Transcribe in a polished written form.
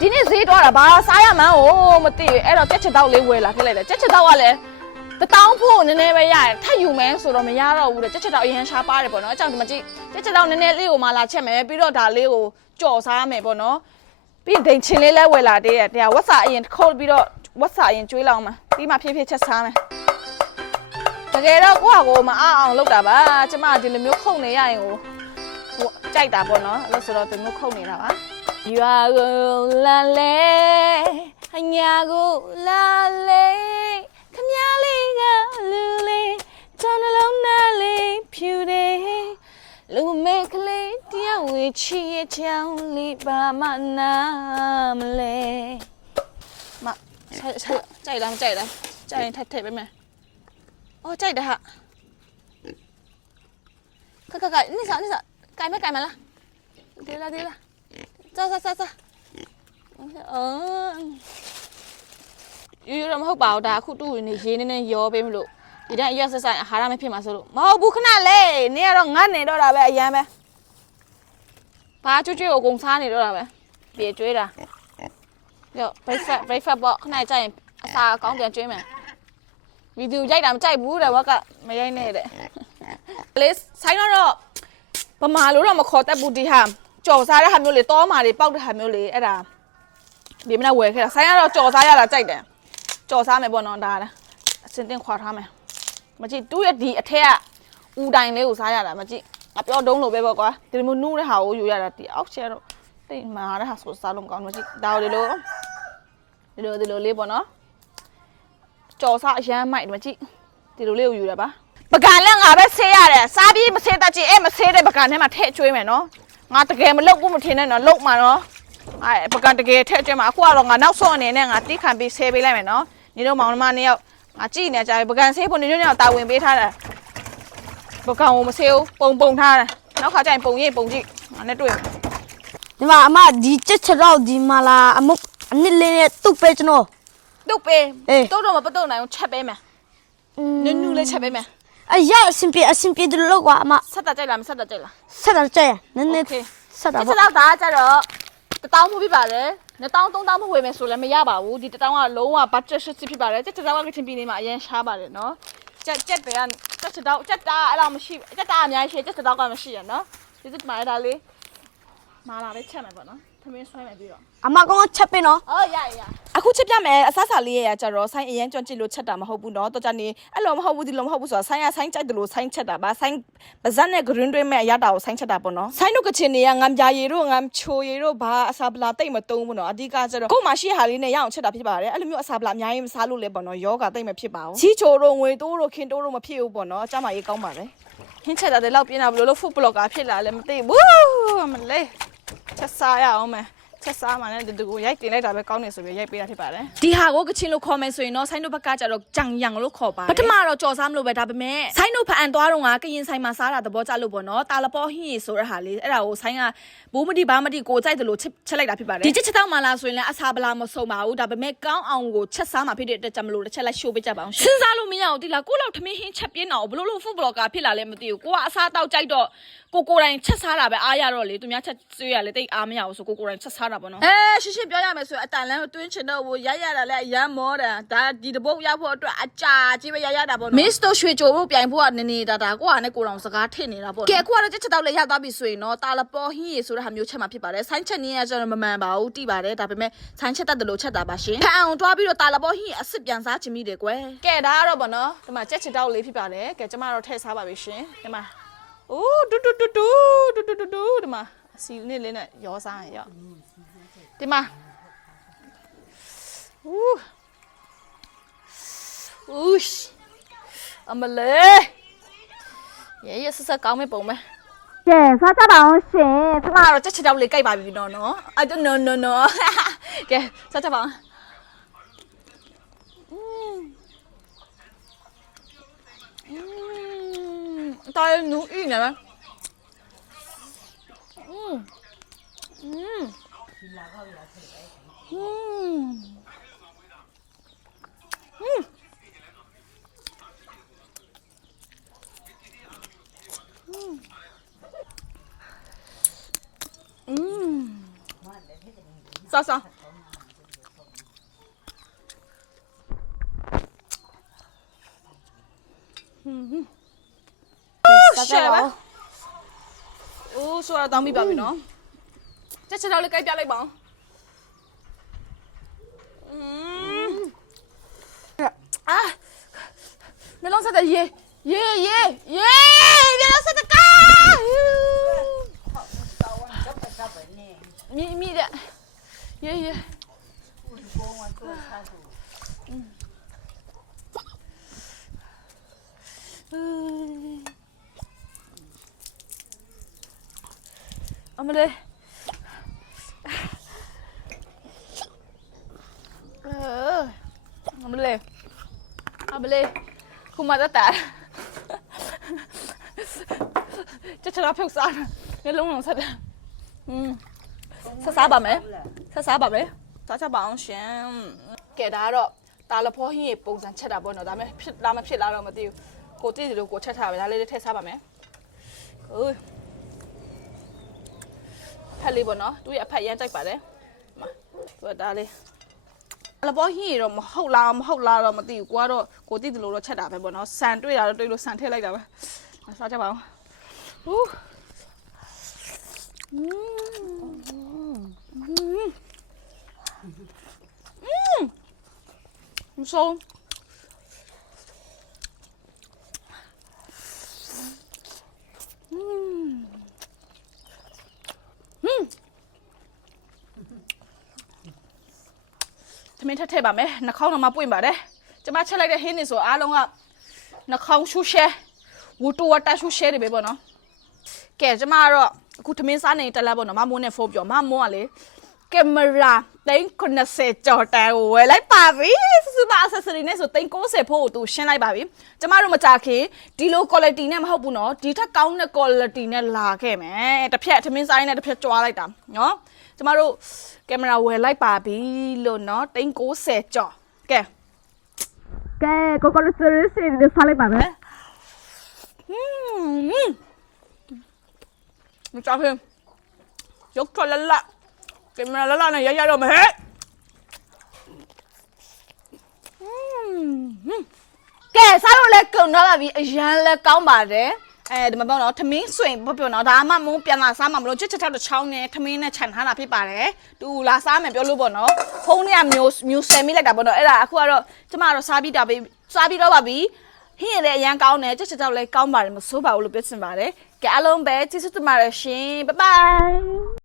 ဒီနေ့ဈေးတော့တာဘာစားရမှန်း哦မသိအဲ့တော့ကြက်ချစ်တော့လေးဝယ်လာခဲ့လိုက်တယ်ကြက်ချစ်တော့ကလည်းတောင်းဖို့နည်းနည်းပဲရတယ်ထပ်ယူမယ်ဆိုတော့မရတော့ဘူးတဲ့ကြက်ချစ်တော့အရင်ရှားပါတယ်ပေါ့နော်အကြောင်းဒီမှာကြည့်ကြက်ချစ်တော့နည်းနည်းလေးကိုမှလာချက်မယ်ပြီးတော့ဒါလေးကိုကြော်စားမယ်ပေါ့နော်ပြီးဒိန်ချင်းလေးလဲဝယ်လာသေးတယ်တရားဝက်စာအရင်ခုတ်ပြီးတော့ဝက်စာအရင်ကျွေးလောက်မှာပြီးမှဖြည်းဖြည်းချက်စားမယ်တကယ်တော့ကိုယ့်ဟာကိုမအောင်လုပ်တာပါကျမဒီလိုမျိုးခုတ်နေရရင်ကိုကြိုက်တာပေါ့နော်အဲ့လိုဆိုတော့ဒီမျိုးခုတ်နေတာပါရွာကိုလာလေအညာကိုလာလေခမလေးကလူလေးတောင်းလုံးနဲ့လေးဖြူတယ်လူမဲကလေးတယောက်ဝေးချီရဲ့ချောင်းလေးပါမနာမလဲမကြိုက်လားမကြိုက်လားကြိုက်ရင်ထပ်ထည့်ပေးမယ်အော်ကြိုက်တယ်ဟာက你啥改没改没了对了走ယူရမဟုတ်ပါဘူးဒါအခုတူနေရေးနေရောပေးမလို့ဒီတိုင်းအရက်ဆက်ဆိုင်အာဟာရမဖြစ်မှာဆိုလို့မဟုတ်ဘူးခဏလေးနေရတော့ငတ်နေတော့တာပဲအရန်ပဲဘာကျွတ်ကိုအကုန်စားနေတော့တာပဲပြေကျွေးတာရော breakfast ပေါ့ခဏကြိုက်ရင်အစာအကောင်းပြန်ကျွေးမယ်ဗီဒီယိုရိုက်တာမကြိုက်ဘူးတဲ့ဝက်ကမရိုက်နဲ့တဲ့လေးဆိုင်တော့ဗမာလို့တော့မခေါ်တတ်ဘူးဒီဟာကြော်စားတဲ့ဟာမျိုးလေတောမာတွေပေါက်တဲ့ဟာမျိုးလေအဲ့ဒါဒီမနေ့ဝယ်ခဲ့တာဆိုင်ကတော့ကြော်စားရတာကြိုက်တယ်ကြော်စားမယ်ပေါ့နော်ဒါလည်းအစင်တင်ခွာထားမယ်မကြည့်တူးရဒီအထက်ကဦးတိုင်လေးကိုစားရတာမကြည့်ငါပြောတုံးလို့ပဲပေါ့ကွာဒီလိုမျိုးနူးတဲ့ဟာကိုယူရတာဒီအောက်ချက်တော့တိတ်မာတဲ့ဟာဆိုစားလုံးကောင်းမကြည့်ဒါကိုဒီလိုလေးပေါ့နော်ကြော်စားအရမ်းမိုက်မကြည့်ဒီလိုလေးကိုယူရပါပကံလည်းငါပဲဆေးရတယ်စားပြီးမဆေးတတ်ချင်မဆေးတဲ့ပကံထဲမှာထည့်ကျွေးမယ်နော်ငါတကယ်မလုပ်ဘူးမထင်နဲ့နော်လုပ်မှာနော်ပကံတကယ်ထည့်ကျွေးမှာအခုကတော့ငါနောက်ဆုံးအနေနဲ့ငါတီးခံပြီးဆေးပေးလိုက်မယ်နော်ညီတို့မောင်နှမ2ယောက်ငါကြည့်နေကြပြီပကံဆေးဖို့ညီတို့2ယောက်တာဝန်ပေးထားတယ်ပကံကိုမဆေးဘူးပုံထားတယ်နောက်ခါကျရင်ပုံရိပ်ပုံကြည့်ငါနဲ့တွေ့ဒီမှာအမဒီချက်ချတော့ဒီမှာလာအမုတ်အနစ်လေးနဲ့တုတ်ပဲကျွန်တော်တုတ်ပေးတုတ်တော့မပတုတ်နိုင်ဘူးချက်ပေးမယ်နူးလေးချက်ပေးမယ်အရအစင်ပြေဒီလိုကွာအမဆက်တာကြိုက်လားမဆက်တာကြိုက်လားဆက်တာကြိုက်နည်းနည်းဆက်တာပေါ့ဆက်တော့ဒါကြတော့1000မှုပြပါတယ်2000 3000မှုဝယ်မယ်ဆိုလည်းမရပါဘူးဒီ1000ကလုံးဝ budget ရှိဖြစ်ပါတယ်ကျက်1000ကချင်းပြည်နေမှာအရင်ရှားပါတယ်နော်ကျက်တွေကကျက်1000ကျက်တာအဲ့လိုမရှိကျက်တာအများကြီးရှိကျက်1000ကမရှိရနော်ဒီစမှာဒါလေးမာလာပဲချက်မယ်ပေါ့နော်သမင်းဆွဲမယ်ပြီးတော့အမကောင်ချက်ပင်နော်အော်ရအခုချက်ပြမယ်အစားစာလေးရကြတော့ဆိုင်းအရင်ကြွကြည့်လို့ချက်တာမဟုတ်ဘူးနော်တော့ကြနေအဲ့လိုမဟုတ်ဘူးဒီလိုမဟုတ်ဘူးဆိုတာဆိုင်းကြိုက်တယ်လို့ဆိုင်းချက်တာပါဆိုင်းပါဇက်နဲ့ green တွေမဲ့အရတာကိုဆိုင်းချက်တာပေါ့နော်ဆိုင်းတို့ကချင်နေရငမ်ပြာရည်တို့ငမ်ချိုရည်တို့ဘာအစာပလာတိတ်မတုံးဘူးနော်အဓိကကျတော့ကို့မှာရှိဟာလေးနဲ့ရအောင်ချက်တာဖြစ်ပါတယ်အဲ့လိုမျိုးအစာပလာအများကြီးမစားလို့လဲပေါ့နော်ယောဂတိတ်မဖြစ်ပါဘူးချီချိုတို့ငွေတိုးတို့ခင်တိုးတို့မဖြစ်ဘူးပေါ့နော်အကြမ်းမရေးကောင်းပါတယ်ဟင်းချက်တာတဲ့လောက်ပြင်းတာဘယ်လိုလို့ food blogger ဖြစ်လာလဲမသိဘူးမလေးချက်စားရအောင်မယ်ချက်စားမှလည်းဒီကိုရိုက်တင်လိုက်တာပဲကောင်းနေဆိုပြီးရိုက်ပေးတာဖြစ်ပါတယ်ဒီဟာကိုကချင်လို့ခေါ်မယ်ဆိုရင်တော့ဆိုင်းတို့ဘက်ကကျတော့ကြံရံလို့ခေါ်ပါတယ်ပထမတော့ကြော်စားမလို့ပဲဒါပေမဲ့ဆိုင်းတို့ဖန်သွားတော့ကရင်ဆိုင်မှာစားတာသဘောကျလို့ပေါ့နော်တာလပေါ်ဟင်းရီဆိုတဲ့ဟာလေးအဲ့ဒါကိုဆိုင်းကဘိုးမတိဘာမတိကိုကြိုက်တယ်လို့ချက်လိုက်တာဖြစ်ပါတယ်ဒီချက်တော့မှလာဆိုရင်လည်းအစာပလာမစုံပါဘူးဒါပေမဲ့ကောင်းအောင်ကိုချက်စားမှာဖြစ်တဲ့အတွက်ကြောင့်မလို့တစ်ချက်လိုက်ရှိုးပေးကြပါအောင်စဉ်းစားလို့မရအောင်ဒီလားကိုလောက်ထမင်းဟင်းချက်ပြင်းအောင်ဘလို့လို့ food blogger ဖြစ်လာလဲမသိဘူးကိုကအစားတောက်ကြိုက်တော့ကိုတိုင်ချက်စားတာပဲအားရတော့လေသူများချက်ဆွေးရလေတိတ်အားမရဘူးဆိုကိုတိုင်ချက်စားတာပေါ့နော်ရှင်းပြောရမယ်ဆိုအတန်လန်းတွင်းချင်တော့ဟိုရတာလည်းအရမ်းမောတာဒါဒီတပုတ်ရဖို့အတွက်အကြာကြီးပဲရတာပေါ့နော် Mr. ရွှေကြိုတို့ပြိုင်ဖို့ကနေနေတာကိုကနဲ့ကိုတော်စကားထစ်နေတာပေါ့ကဲကိုကတော့ချက်တော့လည်းရသွားပြီဆိုရင်တော့တာလပေါ်ဟင်းရေဆိုတဲ့ဟာမျိုးချက်မှာဖြစ်ပါတယ်ဆိုင်းချက်နည်းရကျတော့မမှန်ပါဘူးတိပါတယ်ဒါပေမဲ့ဆိုင်းချက်တတ်တယ်လို့ချက်တာပါရှင်ဖန်အောင်တွားပြီးတော့တာလပေါ်ဟင်းအစ်စ်ပြန်စားချင်မိတယ်ကွယ်ကဲဒါကတော့ပေါ့နော်ဒီမှာချက်ချစ်တော့လေးဖြစ်ပါတယ်ကဲကျမတော့ထည့်စားပါပြီရှင်ဒီမှာအိုးတူဒီမှာအစီလေးလေးနဲ့ရောစားရရောဒီမှာဦးအမလေးရဆက်ကောင်းမဲ့ပုံပဲကဲစားကြပါအောင်ရှင်ကျမတော့ချက်ချတော့လေးကြိုက်ပါပြီနော်I don't know ကဲစားကြပါအောင်တော်နူးအင်းနော်စား ရှယ်ပါအိုးဆိုတော့တောင်းမိပါပြီနော်ချက်ချက်တော့လေးကြိုက်ပြလိုက်ပါအောင်အာမျက်လုံးဆက်တဲ့ရေမျက်လုံးဆက်တဲ့ကာမြည်တဲ့ရေအမလေးအမလေးခုမှတက်တာချက်ချလာဖျောက်စားငယ်လုံးလုံးဆက်တယ်ဆက်စားပါမယ်စားချပါအောင်ရှင်ကဲဒါကတော့တာလဖောဟင်းရေပုံစံချက်တာပေါ့နော်ဒါမဲ့ဖြစ်လားမဖြစ်လားတော့မသိဘူးကိုတိစီတို့ကိုချက်ထားပဲဒါလေးထည့်စားပါမယ်ဟုတ်ဖက်လေးပေါ့နော်သူ့ရဲ့အဖက်ရမ်းကြိုက်ပါတယ်သူကဒါလေးလဘောဟင်းရတော့မဟုတ်လားတော့မသိဘူးကိုကတော့ကိုတိတလို့တော့ချက်တာပဲပေါ့နော်ဆန်တွေ့တာတော့တွေ့လို့ဆန်ထည့်လိုက်တာပဲစားကြပါအောင်ဟူးမဆုံးသမင်းထည့်ပါမယ်နှာခေါင်းတော့မပွင့်ပါတယ်ကျမချက်လိုက်တဲ့ဟင်းနေဆိုအားလုံးကနှာခေါင်းရှူရှဲဝူတူဝတာရှူရှဲတွေပဲပေါ့နော်ကဲကျမကတော့အခုသမင်းစားနေတက်လာပေါ့နော်မမိုးနဲ့ဖုန်းပြောမမိုးကလေကင်မရာ390ကျော်တန်းဝယ်လိုက်ပါပြီစူပါအဆက်စရီနဲ့ဆို390ဖို့သူရှင်းလိုက်ပါပြီကျမတို့မကြခင်ဒီလို quality နဲ့မဟုတ်ဘူးနော်ဒီထက်ကောင်းတဲ့ quality နဲ့လာခဲ့မယ်တစ်ဖြက်သမင်းစားရင်းနဲ့တစ်ဖြက်ကြွားလိုက်တာနော်ကျမတို့ကင်မရာဝယ်လိုက်ပါပြီလို့နော်390ကျော်ကဲကိုစရီနဲ့စားလိုက်ပါမယ်မကြခင်ရုပ်ထွက်လကင်မရာလာနဲ့ရတော့မယ်ဟဲ့ကဲစားလို့လဲကုန်တော့ပါပြီအရန်လဲကောင်းပါတယ်ဒီမှာပေါ့နော်ထမင်းဆွင်ပြောနော်ဒါမှမုံပြန်လာစားမှာမလို့ချစ်ချောင်းနဲ့ထမင်းနဲ့ခြံထားတာဖြစ်ပါတယ်တူလာစားမယ်ပြောလို့ပေါ့နော်ဖုန်းနဲ့မျိုးဆယ်မိလိုက်တာပေါ့နော်အဲ့ဒါအခုကတော့ကျမကတော့စားပြီးတော့ပါပြီဟင်းရလည်းအရန်ကောင်းတယ်ချစ်ချောင်းလည်းကောင်းပါတယ်မဆိုးပါဘူးလို့ပြောချင်ပါတယ်ကဲအားလုံးပဲကျေးဇူးတင်ပါတယ်ရှင်ဘိုင်ဘိုင်